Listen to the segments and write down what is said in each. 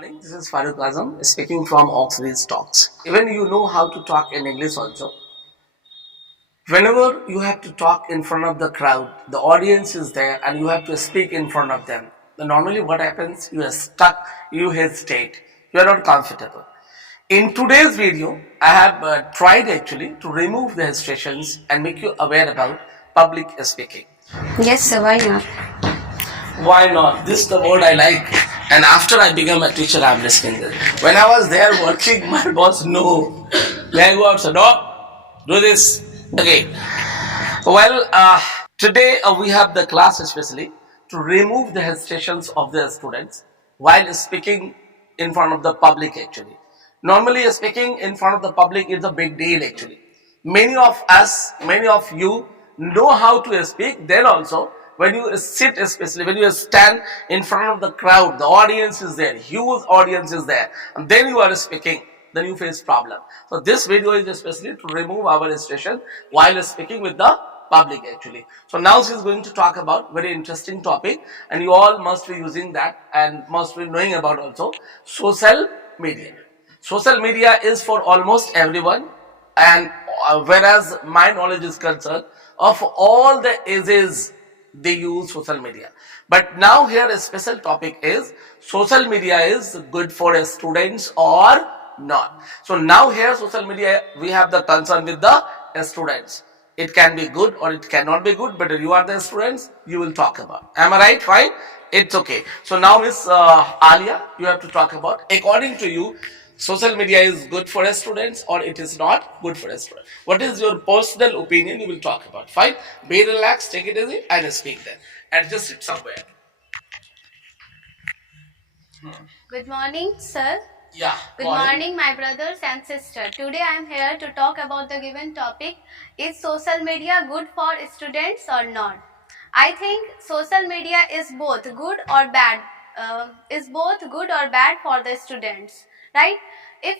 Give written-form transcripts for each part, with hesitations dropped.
Morning, this is Farooq Azam speaking from Oxbridge Talks. Even you know how to talk in English also. Whenever you have to talk in front of the crowd, the audience is there and you have to speak in front of them. Then normally what happens? You are stuck, you hesitate, you are not comfortable. In today's video, I have tried actually to remove the hesitations and make you aware about public speaking. Yes, sir, why not? Why not? This is the word I like. And after I became a teacher, I'm listening this. When I was there working, my boss, no. May I go outside? No. Do this. Okay. Well, today we have the class especially to remove the hesitations of the students while speaking in front of the public actually. Normally speaking in front of the public is a big deal actually. Many of us, many of you know how to speak. Then also when you sit, especially when you stand in front of the crowd, the audience is there, huge audience is there, and then you are speaking, then you face problem. So this video is especially to remove our hesitation while speaking with the public actually. So now she is going to talk about very interesting topic, and you all must be using that and must be knowing about also social media. Social media is for almost everyone, and whereas my knowledge is concerned, of all the ages they use social media. But now here a special topic is social media is good for students or not. So now here social media we have the concern with the students. It can be good or it cannot be good, but you are the students, you will talk about. Am I right? Fine. It's okay. So now Miss Alia, you have to talk about, according to you, social media is good for students or it is not good for students. What is your personal opinion? You will talk about. Fine. Be relaxed, take it easy, and speak then. Adjust it somewhere. Good morning, sir. Yeah. Good morning, my brothers and sisters. Today I am here to talk about the given topic: is social media good for students or not? I think social media is both good or bad. For the students, right? If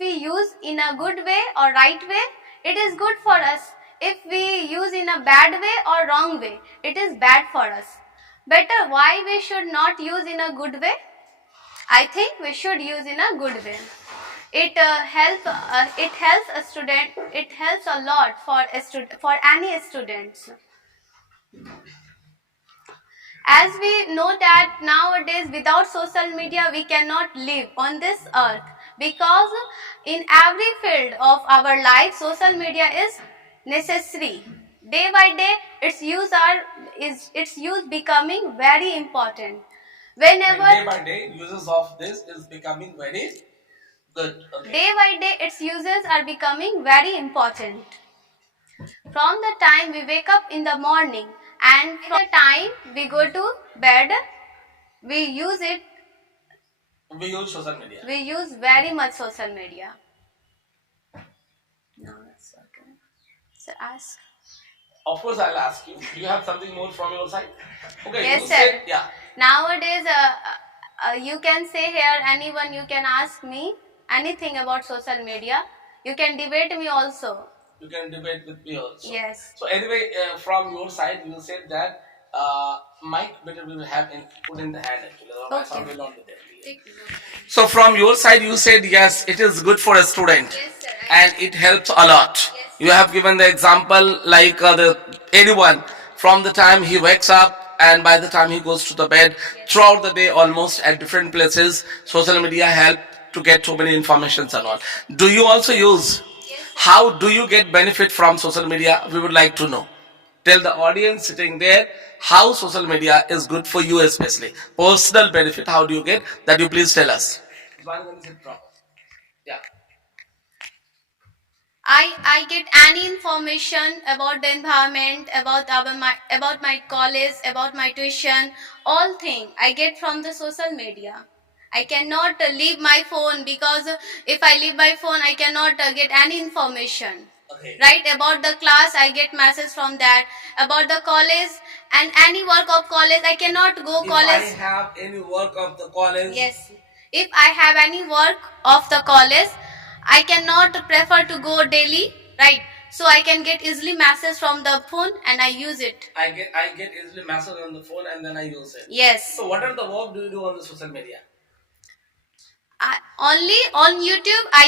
we use in a good way or right way, it is good for us. If we use in a bad way or wrong way, it is bad for us. Better why we should not use in a good way? I think we should use in a good way. It helps a student. It helps a lot for any students. As we know that nowadays without social media we cannot live on this earth, because in every field of our life social media is necessary. Day by day its use becoming very important. Whenever Day by day, uses of this is becoming very good. Okay. Day by day its uses are becoming very important. From the time we wake up in the morning and from the time we go to bed, we use it. We use social media. We use very much social media. No, that's okay. So ask. Of course, I'll ask you. Do you have something more from your side? Okay. Yes, you sir. Said, yeah. Nowadays, you can say here, anyone you can ask me anything about social media. You can debate me also. You can debate with me also. Yes. So anyway, from your side, you said that mic better we will have put in the hand actually. Otherwise, Okay. I will not be there. So from your side, you said yes, it is good for a student. Yes, sir. And it helps a lot. Yes. You have given the example like anyone from the time he wakes up and by the time he goes to the bed, throughout the day almost at different places, social media help to get so many informations and all. Do you also use? How do you get benefit from social media? We would like to know. Tell the audience sitting there how social media is good for you, especially personal benefit. How do you get that? You please tell us. Yeah. I get any information about the environment, about my college, about my tuition, all thing I get from the social media. I cannot leave my phone, because if I leave my phone, I cannot get any information. Okay. Right, about the class, I get message from that. About the college and any work of college, I cannot go college. If I have any work of the college. Yes. If I have any work of the college, I cannot prefer to go daily, right? So I can get easily message from the phone and I use it. I get easily message on the phone and then I use it. Yes. So what are the work do you do on the social media? Only on YouTube, I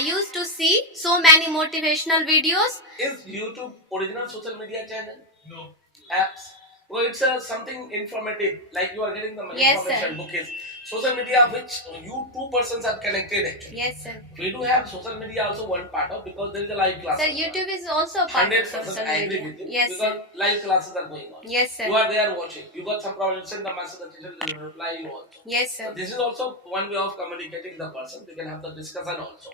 used to see so many motivational videos. Is YouTube original social media channel? No. Apps. Well, it's something informative, like you are getting the Yes, sir. information book is social media which you two persons are connected actually. Yes, sir. We do have social media also one part of because there is a live class. Sir, YouTube is also a part of 100% social I agree media. with you Yes, because sir. live classes are going on. Yes, sir. You are there watching. You got some problem, you send the message, the teacher will reply you also. Yes, So sir. this is also one way of communicating the person. We can have the discussion also.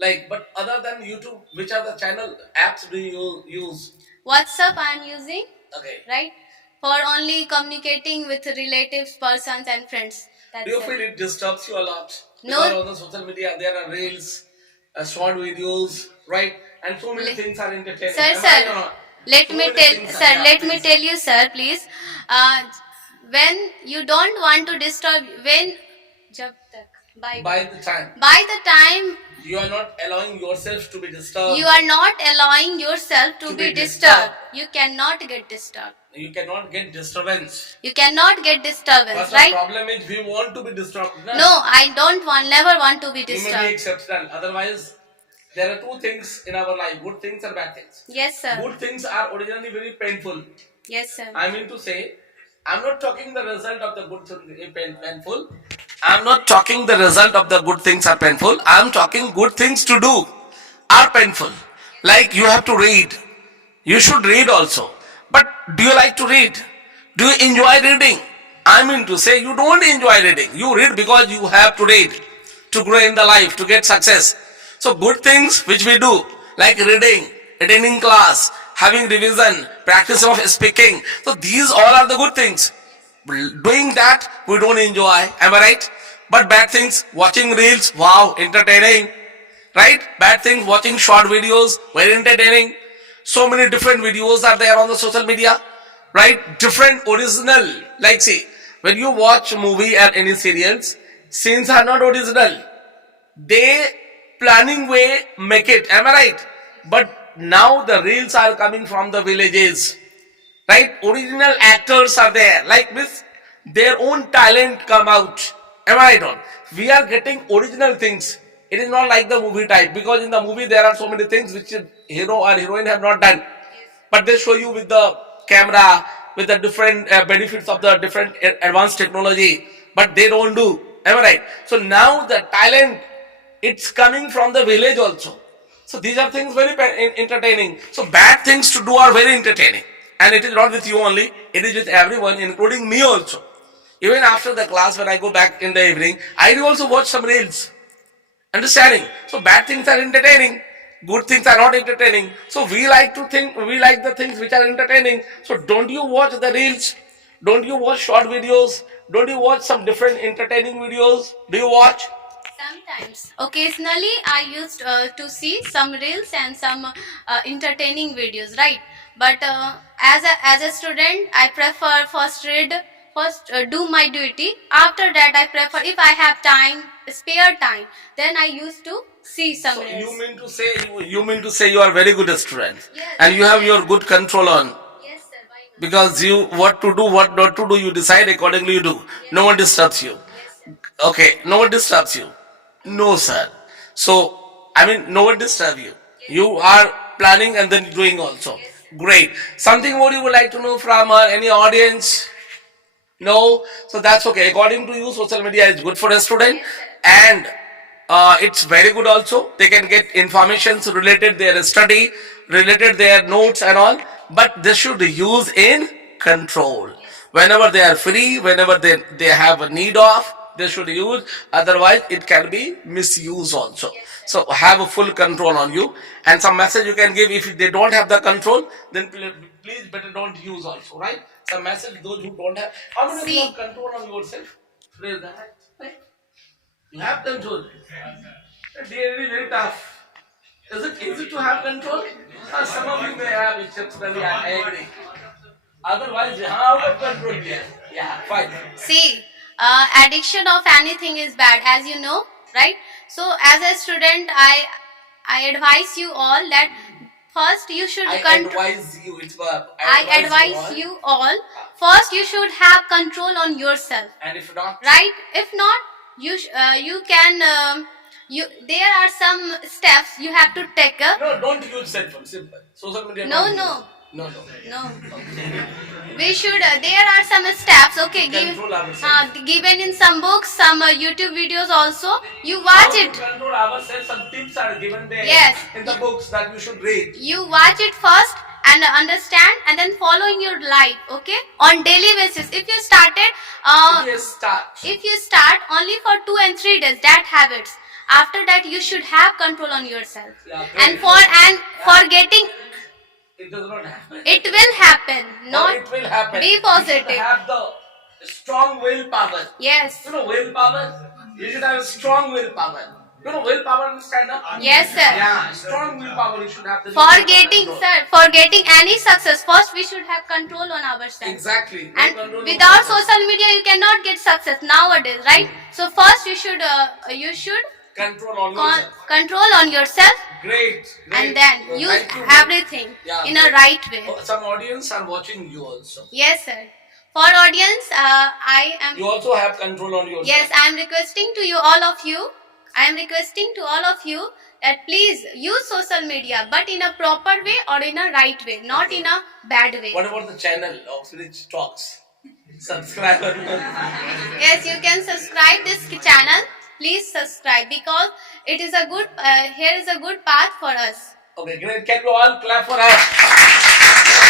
Like, but other than YouTube, which are the channel apps do you use? WhatsApp I am using, Okay. right? For only communicating with relatives, persons, and friends. That's Do you it. feel it disturbs you a lot? No. Because on the social media there are reels, short videos, right? And so many things are entertaining. Sir, Am I sir, not? let So me many tell, things are- sir, yeah, let me please. tell you, sir, please. When you don't want to disturb, when, jab tak, By the time by the time you are not allowing yourself to be disturbed, you are not allowing yourself to be disturbed, you cannot get disturbed. you cannot get disturbance. You cannot get disturbance, But right? the problem is we want to be disturbed. No, I don't want, never want to be You may be disturbed. exceptional. Otherwise, there are two things in our life: good things and bad things. Yes, sir. Good things are originally very painful. Yes, sir. I mean to say, I'm not talking the result of the good thing painful. I'm not talking the result of the good things are painful. I'm talking good things to do are painful. Like you have to read. You should read also. But do you like to read? Do you enjoy reading? I mean to say you don't enjoy reading. You read because you have to read to grow in the life, to get success. So good things which we do, like reading, attending class, having revision, practice of speaking. So these all are the good things. Doing that we don't enjoy. Am I right? But bad things, watching reels, wow, entertaining. Right? Bad things, watching short videos, very entertaining. So many different videos are there on the social media. Right? Different original. Like see, when you watch movie or any serials, scenes are not original. They planning way make it. Am I right? But now the reels are coming from the villages. Right? Original actors are there. Like this, their own talent come out. Am I right on? We are getting original things. It is not like the movie type because in the movie there are so many things which hero or heroine have not done. But they show you with the camera, with the different benefits of the different advanced technology. But they don't do. Am I right? So now the talent, it's coming from the village also. So these are things very entertaining. So bad things to do are very entertaining. And it is not with you only, it is with everyone, including me also. Even after the class, when I go back in the evening, I do also watch some reels. Understanding? So bad things are entertaining, good things are not entertaining. So we like to think, we like the things which are entertaining. So don't you watch the reels? Don't you watch short videos? Don't you watch some different entertaining videos? Do you watch? Sometimes. Occasionally, I used to see some reels and some entertaining videos, right? But as a student, I prefer first do my duty. After that, I prefer if I have time, spare time, then I used to see some So reels. you mean to say you are very good student, Yes. and you have your good control on. Yes, sir. Why not? Because you what to do, what not to do, you decide accordingly. You do. No one disturbs you. Yes, sir. Okay, no one disturbs you. No, sir. So I mean, no one disturbs you. You are planning and then doing also. Great. Something more you would like to know from any audience? No, so that's okay. According to you, social media is good for a student, and it's very good also. They can get informations related their study, related their notes and all. But they should use in control. Whenever they are free, whenever they have a need of, they should use. Otherwise, it can be misused also. So have a full control on you, and some message you can give. If they don't have the control, then please better don't use also, right? Some message those who don't have. How many of you have control on yourself? Raise the hand. Right? You have control. It's really very tough. Is it easy to have control? Some of you may have exceptionally. I agree. Otherwise, how out of control we are. Yeah, fine. See, addiction of anything is bad, as you know, right? So, as a student, I advise you all that first you should I advise you. It's verb. I advise you all. First, you should have control on yourself. And if not, Right? If not, you can. There are some steps you have to take. no, don't use cell phone. Simple. Social media. No, don't no. use. No. No. We should. There are some steps. Okay, Control ourselves. given in some books, some YouTube videos also. You watch How it. to control ourselves? Some tips are given there. Yes. In the books that you should read. You watch it first and understand, and then follow in your life. Okay, on daily basis. If you started, if you start only for 2 and 3 days, that habits. After that, you should have control on yourself. Yeah, And for getting. It does not happen. It will happen. Not it will happen. Be positive. You should have the strong willpower. Yes. You know willpower? You should have a strong willpower. You know willpower, understand? No? Yes, sir. Yeah, strong willpower you should have. For getting any success, first we should have control on ourselves. Exactly. And control without over social media, you cannot get success nowadays, right? So first you should control on yourself. control on yourself, Great. and then Well, use thank you. everything Yeah, in a right way. Some audience are watching you also. Yes, sir. For audience, I am. You also have control on yourself. Yes, I am requesting to you, all of you. I am requesting to all of you that please use social media, but in a proper way or in a right way, not in a bad way. What about the channel Oxbridge Talks? Subscribe. Yes, you can subscribe this channel. Please subscribe because it is a good. Here is a good path for us. Okay, great. Can you all clap for us?